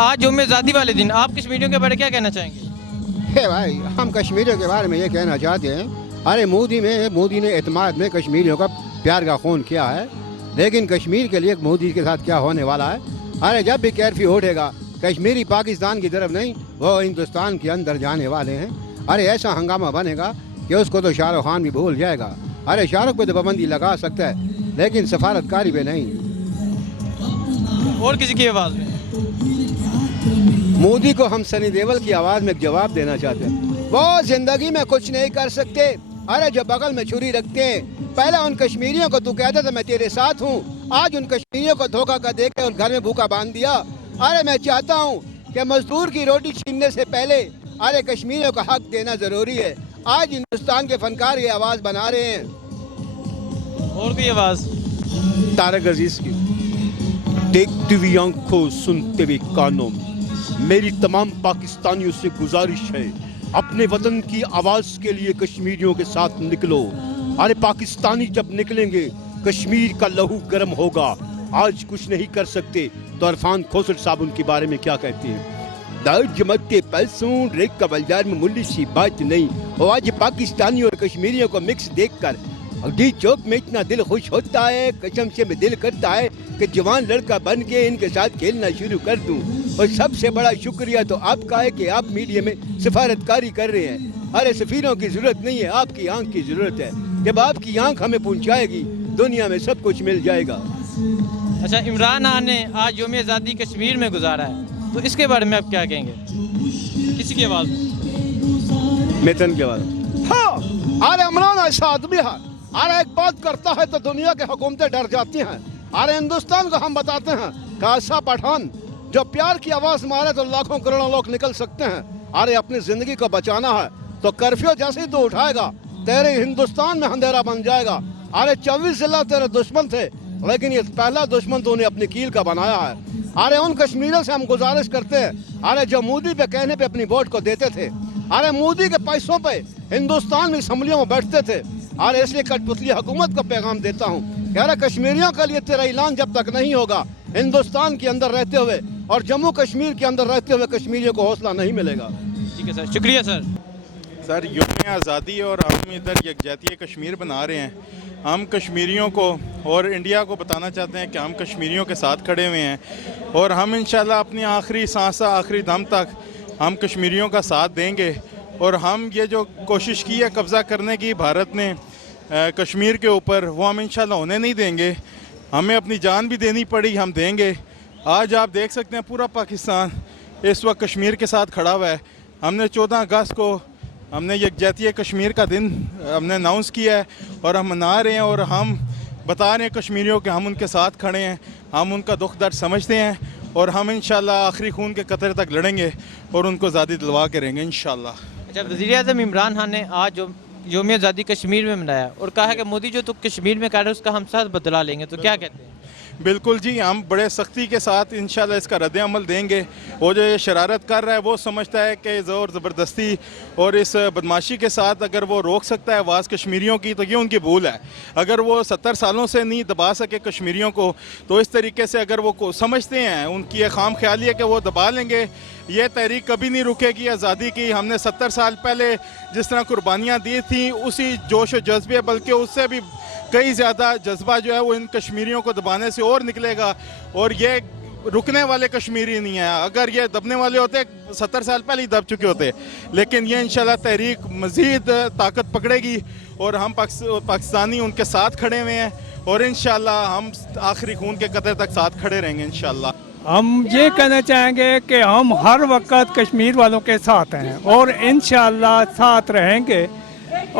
آج یوم آزادی والے دن آپ کشمیریوں کے بارے کیا کہنا چاہیں گے؟ بھائی ہم کشمیریوں کے بارے میں یہ کہنا چاہتے ہیں، ارے مودی نے اعتماد میں کشمیریوں کا پیار کا خون کیا ہے، لیکن کشمیر کے لیے مودی کے ساتھ کیا ہونے والا ہے؟ ارے جب بھی کیرفیو اٹھے گا کشمیری پاکستان کی طرف نہیں، وہ ہندوستان کے اندر جانے والے ہیں۔ ارے ایسا ہنگامہ بنے گا کہ اس کو تو شاہ رخ خان بھی بھول جائے گا۔ ارے شاہ رخ پہ تو پابندی لگا سکتا ہے لیکن سفارتکاری پہ نہیں۔ اور کسی کی آواز میں مودی کو ہم سنی دیول کی آواز میں ایک جواب دینا چاہتے ہیں، وہ زندگی میں کچھ نہیں کر سکتے۔ ارے جو بغل میں چھری رکھتے ہیں، پہلے ان کشمیریوں کو تو کہتا تھا میں تیرے ساتھ ہوں، آج ان کشمیریوں کو دھوکہ کا دے کے ان گھر میں بھوکا باندھ دیا۔ ارے میں چاہتا ہوں کہ مزدور کی روٹی چھیننے سے پہلے ارے کشمیریوں کا حق دینا ضروری ہے۔ آج ہندوستان کے فنکار یہ آواز بنا رہے ہیں۔ اور کوئی آواز؟ طارق عزیز کی دیکھتی ہوئی آنکھوں سنتے ہوئے کانوں، میری تمام پاکستانیوں سے گزارش ہے، اپنے وطن کی آواز کے لیے کشمیریوں کے ساتھ نکلو۔ ارے پاکستانی جب نکلیں گے کشمیر کا لہو گرم ہوگا۔ آج کچھ نہیں کر سکتے تو عرفان کھوسٹ صاحب ان کے بارے میں کیا کہتے ہیں؟ داؤد جمعتے پیسوں ریک کا بلدار میں ملی سی بات نہیں۔ اور آج پاکستانی اور کشمیریوں کو مکس دیکھ کر ڈی چوک میں اتنا دل خوش ہوتا ہے، قسم سے میں دل کرتا ہے کہ جوان لڑکا بن کے ان کے ساتھ کھیلنا شروع کر دوں۔ اور سب سے بڑا شکریہ تو آپ کا ہے کہ آپ میڈیا میں سفارتکاری کر رہے ہیں۔ ارے سفیروں کی ضرورت نہیں ہے، آپ کی آنکھ کی ضرورت ہے۔ جب آپ کی آنکھ ہمیں پہنچائے گی دنیا میں سب کچھ مل جائے گا۔ اچھا، عمران خان نے آج یوم آزادی کشمیر میں گزارا ہے، تو اس کے بارے میں آپ کیا کہیں گے؟ کسی کی آواز میں؟ میتن کے بعد ہاں، ارے عمران ایسا آدمی ہے، ارے ایک بات کرتا ہے تو دنیا کے حکومتیں ڈر جاتی ہیں۔ ارے ہندوستان کو ہم بتاتے ہیں کہ ایسا پٹھان جو پیار کی آواز مارے تو لاکھوں کروڑوں لوگ نکل سکتے ہیں۔ ارے اپنی زندگی کو بچانا ہے تو کرفیو جیسے ہی تو اٹھائے گا تیرے ہندوستان میں اندھیرا بن جائے گا۔ ارے 24 ضلع تیرے دشمن تھے لیکن یہ پہلا دشمن تو انہیں اپنی کیل کا بنایا ہے۔ ارے ان کشمیریوں سے ہم گزارش کرتے ہیں، ارے جو مودی پہ کہنے پہ اپنی ووٹ کو دیتے تھے، ارے مودی کے پیسوں پہ ہندوستان میں اسمبلیوں میں بیٹھتے تھے، ارے اس لیے کٹ پتلی حکومت کو پیغام دیتا ہوں کہ ارے کشمیریوں کے لیے تیرا اعلان جب تک نہیں ہوگا ہندوستان کے اندر رہتے ہوئے اور جموں کشمیر کے اندر رہتے ہوئے کشمیریوں کو حوصلہ نہیں ملے گا۔ ٹھیک ہے سر، شکریہ سر۔ سر یوم آزادی اور ہم ادھر یکجہتی کشمیر بنا رہے ہیں۔ ہم کشمیریوں کو اور انڈیا کو بتانا چاہتے ہیں کہ ہم کشمیریوں کے ساتھ کھڑے ہوئے ہیں اور ہم انشاءاللہ اپنی آخری سانس آخری دم تک ہم کشمیریوں کا ساتھ دیں گے۔ اور ہم یہ جو کوشش کی ہے قبضہ کرنے کی بھارت نے کشمیر کے اوپر، وہ ہم انشاءاللہ ہونے نہیں دیں گے۔ ہمیں اپنی جان بھی دینی پڑی ہم دیں گے۔ آج آپ دیکھ سکتے ہیں پورا پاکستان اس وقت کشمیر کے ساتھ کھڑا ہوا ہے۔ ہم نے 14 اگست کو ہم نے یکجہتی کشمیر کا دن ہم نے اناؤنس کیا ہے اور ہم منا رہے ہیں اور ہم بتا رہے ہیں کشمیریوں کہ ہم ان کے ساتھ کھڑے ہیں، ہم ان کا دکھ درد سمجھتے ہیں اور ہم انشاءاللہ آخری خون کے قطرے تک لڑیں گے اور ان کو آزادی دلوا کے رہیں گے انشاءاللہ۔ اچھا، وزیر اعظم عمران خان نے آج یوم آزادی کشمیر میں منایا اور کہا ہے کہ مودی جو تو کشمیر میں کر رہے ہیں اس کا ہم ساتھ بدلا لیں گے، تو کیا کہتے ہیں؟ بالکل جی، ہم بڑے سختی کے ساتھ انشاءاللہ اس کا رد عمل دیں گے۔ وہ جو یہ شرارت کر رہا ہے وہ سمجھتا ہے کہ زور زبردستی اور اس بدماشی کے ساتھ اگر وہ روک سکتا ہے آواز کشمیریوں کی تو یہ ان کی بھول ہے۔ اگر وہ 70 سالوں سے نہیں دبا سکے کشمیریوں کو تو اس طریقے سے اگر وہ سمجھتے ہیں، ان کی یہ خام خیالی ہے کہ وہ دبا لیں گے، یہ تحریک کبھی نہیں رکے گی آزادی کی۔ ہم نے 70 سال پہلے جس طرح قربانیاں دی تھیں اسی جوش و جذبے بلکہ اس سے بھی کئی زیادہ جذبہ جو ہے وہ ان کشمیریوں کو دبانے سے اور نکلے گا، اور یہ رکنے والے کشمیری نہیں ہیں۔ اگر یہ دبنے والے ہوتے 70 سال پہلے ہی دب چکے ہوتے، لیکن یہ انشاءاللہ تحریک مزید طاقت پکڑے گی اور ہم پاکستانی ان کے ساتھ کھڑے ہوئے ہیں اور انشاءاللہ ہم آخری خون کے قطرے تک ساتھ کھڑے رہیں گے انشاءاللہ۔ ہم یہ کہنا چاہیں گے کہ ہم ہر وقت کشمیر والوں کے ساتھ ہیں اور انشاءاللہ ساتھ رہیں گے،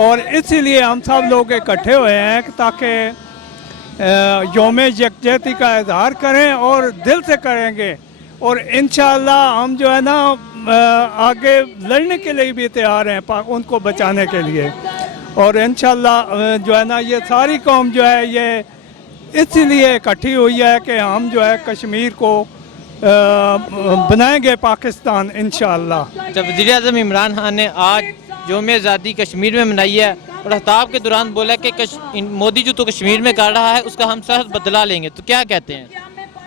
اور اسی لیے ہم سب لوگ اکٹھے ہوئے ہیں تاکہ یوم یکجہتی کا اظہار کریں اور دل سے کریں گے، اور انشاءاللہ ہم جو ہے نا آگے لڑنے کے لیے بھی تیار ہیں ان کو بچانے کے لیے، اور انشاءاللہ جو ہے نا یہ ساری قوم جو ہے یہ اسی لیے اکٹھی ہوئی ہے کہ ہم جو ہے کشمیر کو بنائیں گے پاکستان انشاءاللہ۔ جب وزیر اعظم عمران خان نے آج یوم آزادی کشمیر میں منائی ہے اور خطاب کے دوران بولا کہ مودی جو تو کشمیر میں کر رہا ہے اس کا ہم سخت بدلہ لیں گے، تو کیا کہتے ہیں؟